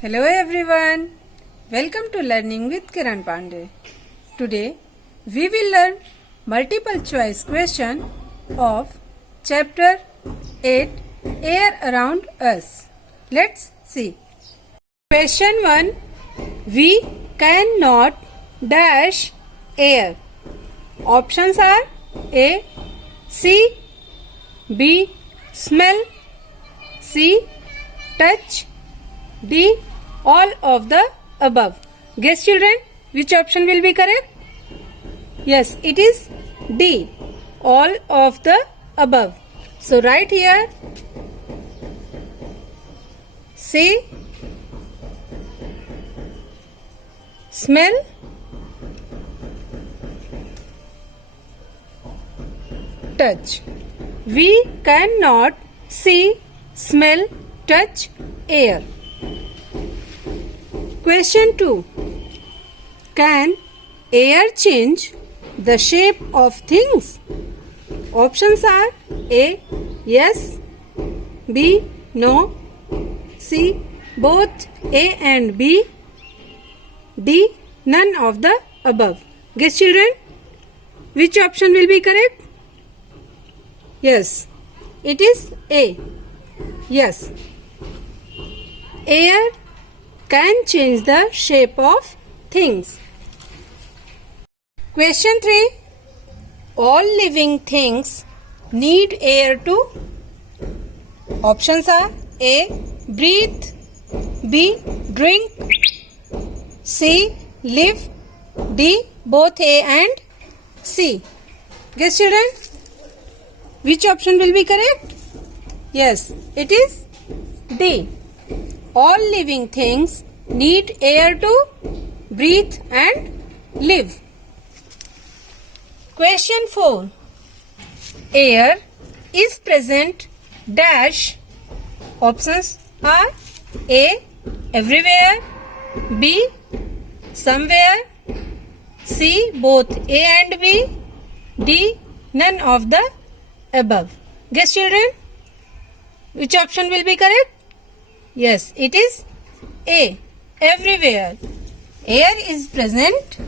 Hello everyone. Welcome to Learning with Kiran Pandey. Today we will learn multiple choice question of chapter 8 Air Around Us. Let's see. Question 1. We cannot dash air. Options are A. See, B. Smell, C. Touch, D. All of the above. Guess children, which option will be correct? Yes, it is D. All of the above. So write here. See, smell, touch. We cannot see, smell, touch air. Question 2. Can air change the shape of things? Options are A. Yes, B. No, C. Both A and B, D. None of the above. Guess children, which option will be correct? Yes, it is A. Yes, air can change the shape of things. Question 3. All living things need air to. Options are A. Breathe, B. Drink, C. Live, D. Both A and C. Guess children, which option will be correct? Yes, it is D. All living things need air to breathe and live. Question 4. Air is present dash. Options are A. Everywhere, B. Somewhere, C. Both A and B, D. None of the above. Guess children, which option will be correct? Yes, it is A. Everywhere. Air is present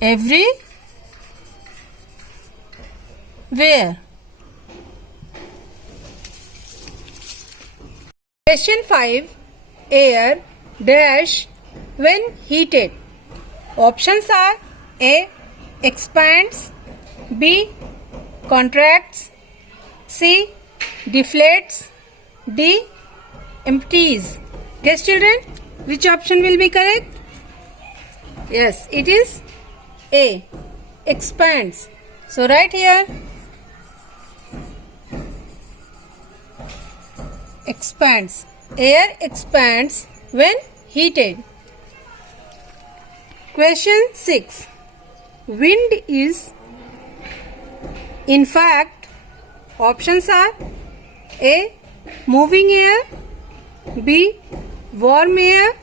everywhere. Question 5. Air dash when heated. Options are A. Expands, B. Contracts, C. Deflates, D. Empties. Guess children, which option will be correct? Yes, it is A. Expands. So write here. Expands. Air expands when heated. Question 6. Wind is in fact. Options are A. Moving air, B. Warm air,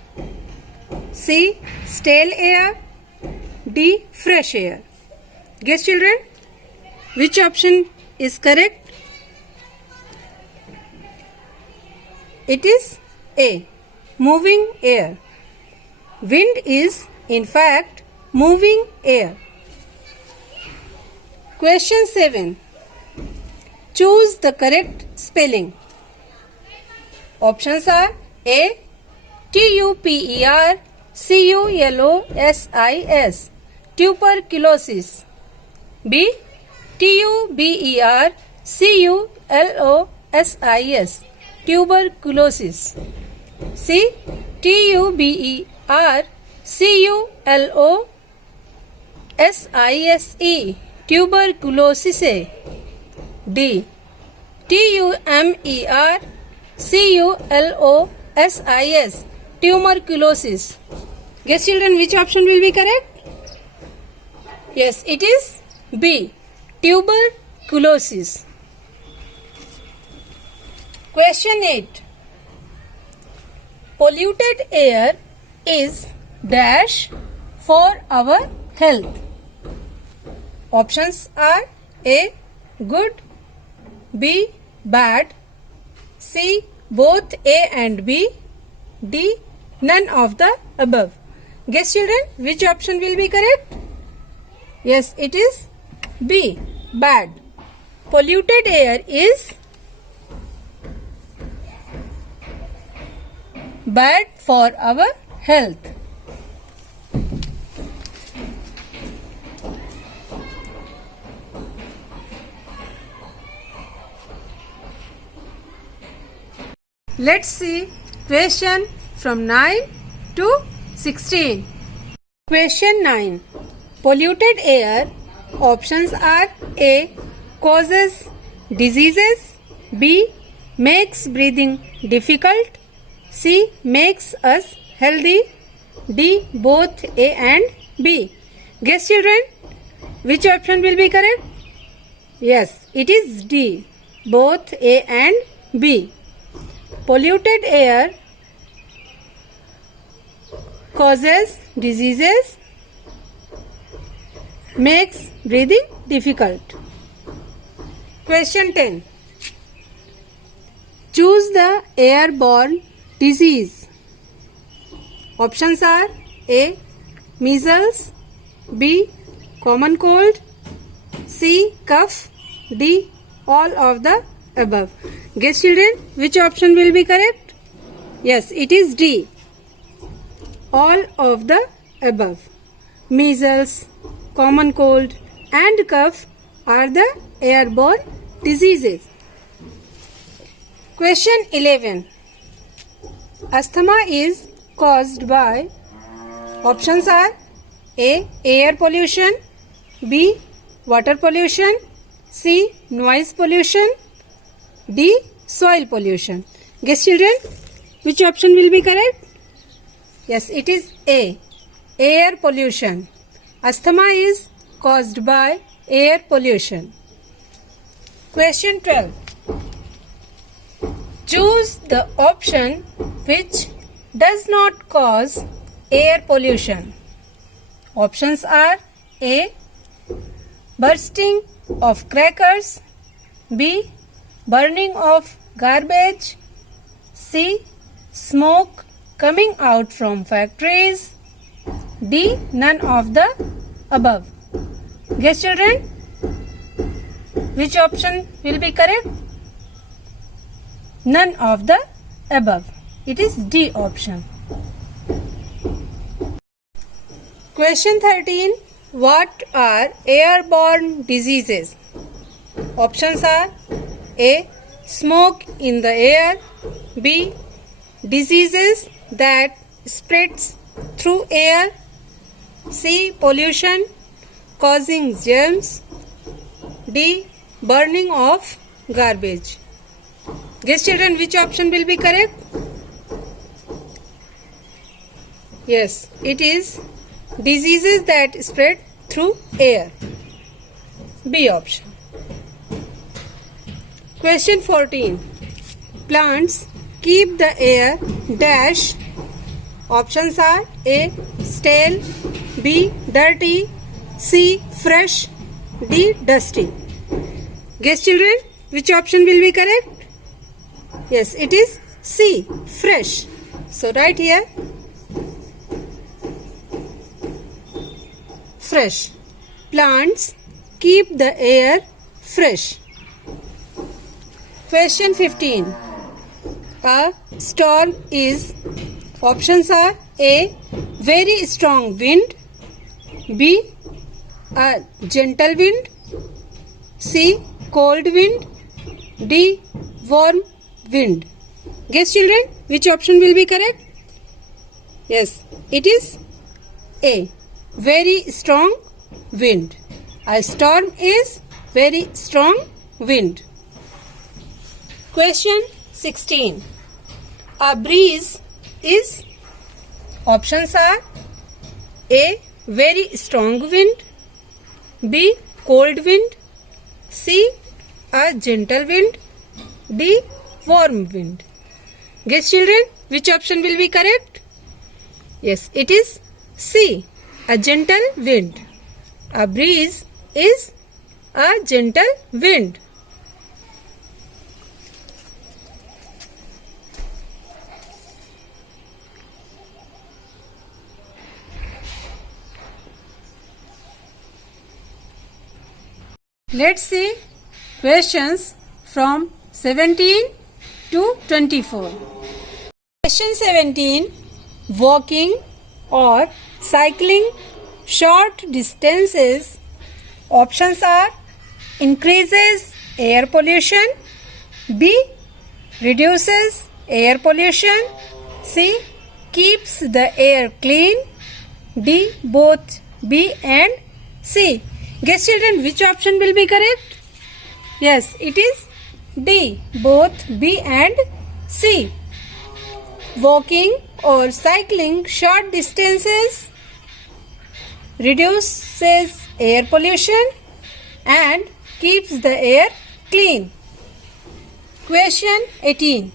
C. Stale air, D. Fresh air. Guess children, which option is correct? It is A. Moving air. Wind is in fact moving air. Question 7. Choose the correct spelling. Options are A. TUPERCULOSIS, tuberculosis, B. TUBERCULOSIS, tuberculosis, C. TUBERCULOSISE, tuberculosis, D. TUMERCULOSIS, tuberculosis. Guess children, which option will be correct? Yes, it is B. Tuberculosis. Question 8. Polluted air is dash for our health. Options are A. Good, B. Bad, C. both A and B. D. None of the above. Guess children, which option will be correct? Yes, it is B. Bad. Polluted air is bad for our health. Let's see question from 9 to 16. Question 9. Polluted air. Options are A. Causes diseases. B. Makes breathing difficult. C. Makes us healthy. D. Both A and B. Guess children, which option will be correct? Yes, it is D. Both A and B. Polluted air causes diseases, makes breathing difficult. Question 10. Choose the airborne disease. Options are A. Measles. B. Common cold. C. Cough. D. All of the above. Guess children, which option will be correct? Yes, it is D. All of the above. Measles, common cold and cough are the airborne diseases. Question 11. Asthma is caused by. Options are A. Air pollution. B. Water pollution. C. Noise pollution. D. Soil pollution. Guess children, which option will be correct? Yes, it is A. Air pollution. Asthma is caused by air pollution. Question 12. Choose the option which does not cause air pollution. Options are A. Bursting of crackers. B. Burning of garbage. C. Smoke coming out from factories. D. None of the above. Guess children, which option will be correct? None of the above. It is D option. Question 13. What are airborne diseases? Options are A. Smoke in the air. B. Diseases that spreads through air. C. Pollution causing germs. D. Burning of garbage. Guess children, which option will be correct? Yes, it is diseases that spread through air. B option. Question 14. Plants keep the air dash. Options are A. Stale. B. Dirty. C. Fresh. D. Dusty. Guess children, which option will be correct? Yes, it is C. Fresh. So write here. Fresh. Plants keep the air fresh. Question 15. A storm is. Options are A. Very strong wind. B. A gentle wind. C. Cold wind. D. Warm wind. Guess children, which option will be correct? Yes, it is A. Very strong wind. A storm is very strong wind. Question 16. A breeze is. Options are A. Very strong wind. B. Cold wind. C. A gentle wind. D. Warm wind. Guess children, which option will be correct? Yes, it is C. A gentle wind. A breeze is a gentle wind. Let's see questions from 17 to 24. Question 17. Walking or cycling short distances. Options are increases air pollution, B. reduces air pollution, C. keeps the air clean, D. both B and C. Guess children, which option will be correct? Yes, it is D, both B and C. Walking or cycling short distances reduces air pollution and keeps the air clean. Question 18.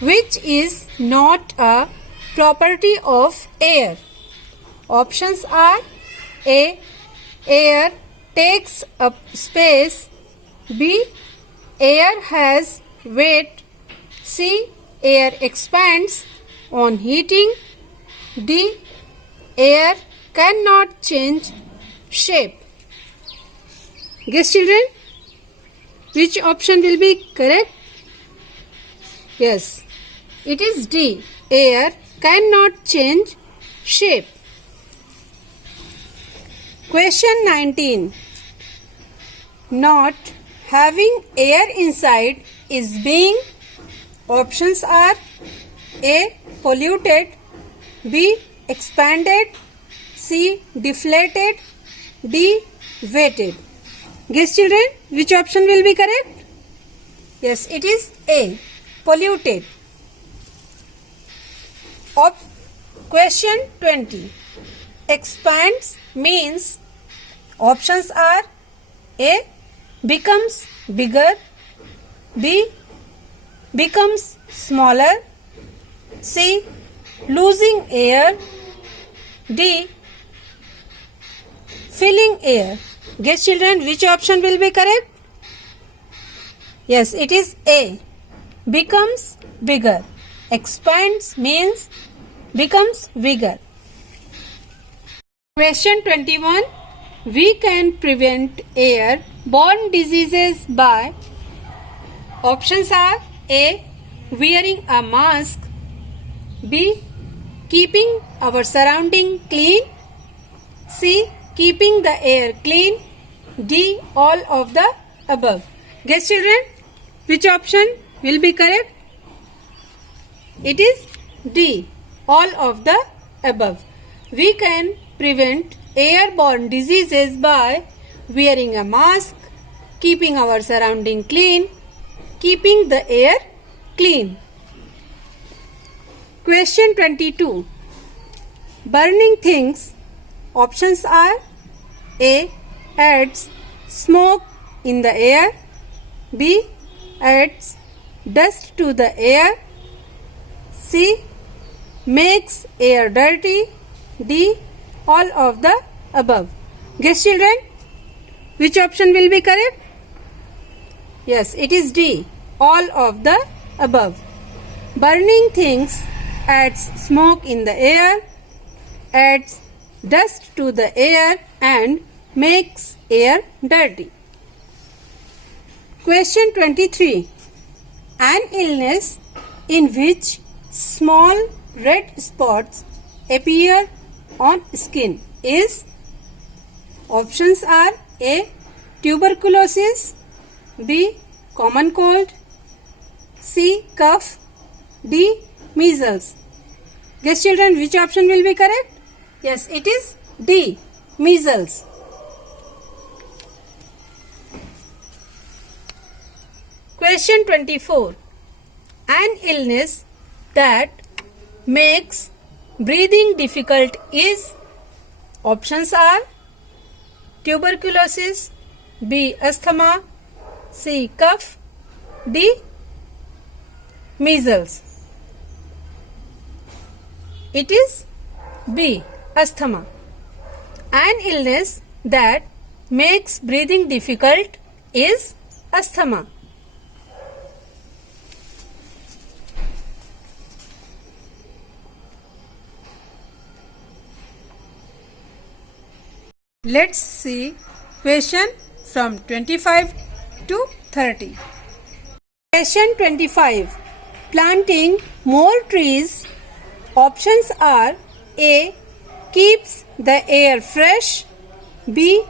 Which is not a property of air? Options are A. air takes up space, B. air has weight, C. air expands on heating, D. air cannot change shape. Guess children, which option will be correct? Yes, it is D. air cannot change shape. Question 19. Not having air inside is being. Options are A. polluted, B. expanded, C. deflated, D. weighted. Guess children, which option will be correct? Yes, it is A. polluted. Question 20. Expands means. Options are A. becomes bigger, B. becomes smaller, C. losing air, D. filling air. Guess children, which option will be correct? Yes, it is A. becomes bigger. Expands means becomes bigger. Question 21. We can prevent airborne diseases by. Options are A. wearing a mask, B. keeping our surrounding clean, C. keeping the air clean, D. all of the above. Guess children, which option will be correct? It is D. all of the above. We can prevent airborne diseases by wearing a mask, keeping our surrounding clean, keeping the air clean. Question 22. Burning things. Options are A. adds smoke in the air, B. adds dust to the air, C. makes air dirty, D. all of the above. Guess children, which option will be correct? Yes, it is D. all of the above. Burning things adds smoke in the air, adds dust to the air and makes air dirty. Question 23. An illness in which small red spots appear on skin is. Options are A. tuberculosis, B. common cold, C. cough, D. measles. Guess children, which option will be correct? Yes, it is D. measles. Question 24. An illness that makes breathing difficult is. Options are tuberculosis, B. asthma, C. cough, D. measles. It is B. asthma. An illness that makes breathing difficult is asthma. Let's see question from 25 to 30. Question 25. Planting more trees. Options are A. Keeps the air fresh. B.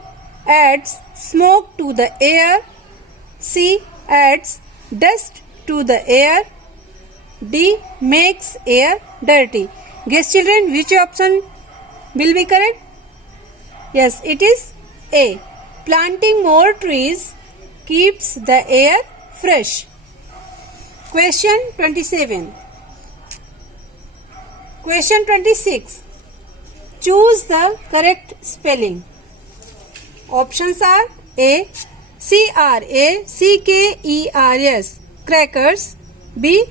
Adds smoke to the air. C. Adds dust to the air. D. Makes air dirty. Guess children, which option will be correct? Yes, it is A. Planting more trees keeps the air fresh. Question 27. Question 26. Choose the correct spelling. Options are A. CRACKERS crackers. B.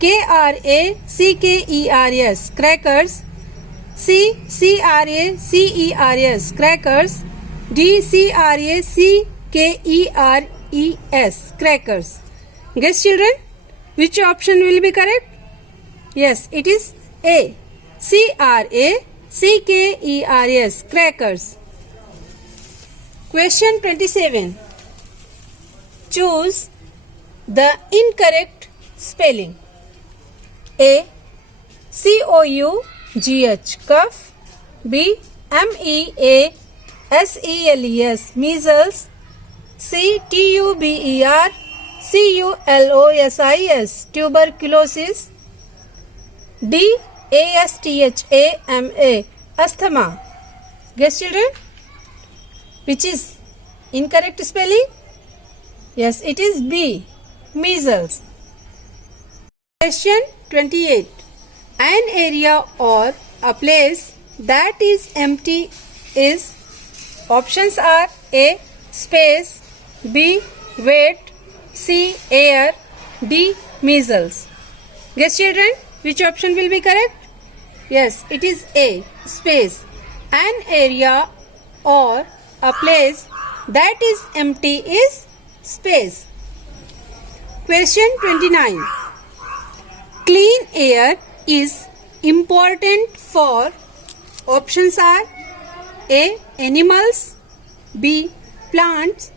KRACKERS crackers. C. CRACERS crackers. D. CRACKERS crackers. Guess children, which option will be correct? Yes, it is A. CRACKERS crackers. Question 27. Choose the incorrect spelling. A. COUGH cough. B. MEASELES measles. C. TUBER CULOSIS tuberculosis. D. ASTHAMA asthma. Guess children, which is incorrect spelling? Yes, it is B. Measles. Question 28. An area or a place that is empty is. Options are A. Space. B. Weight. C. Air. D. Measles. Guess children, which option will be correct? Yes, it is A. Space. An area or a place that is empty is space. Question 29. Clean air is important for. Options are A. Animals. B. Plants.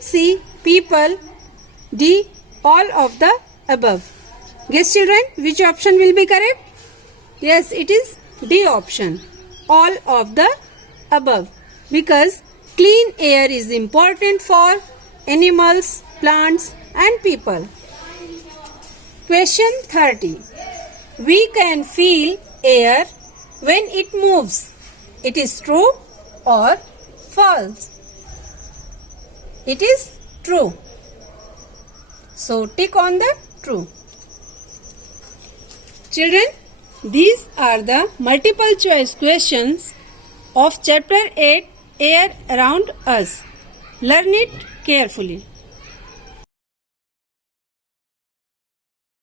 C. People. D. All of the above. Guess children, which option will be correct? Yes, it is D option. All of the above. Because clean air is important for animals, plants and people. Question 30. We can feel air when it moves. It is true or false? It is true. So tick on the true. Children, these are the multiple choice questions of chapter 8 Air Around Us. Learn it carefully.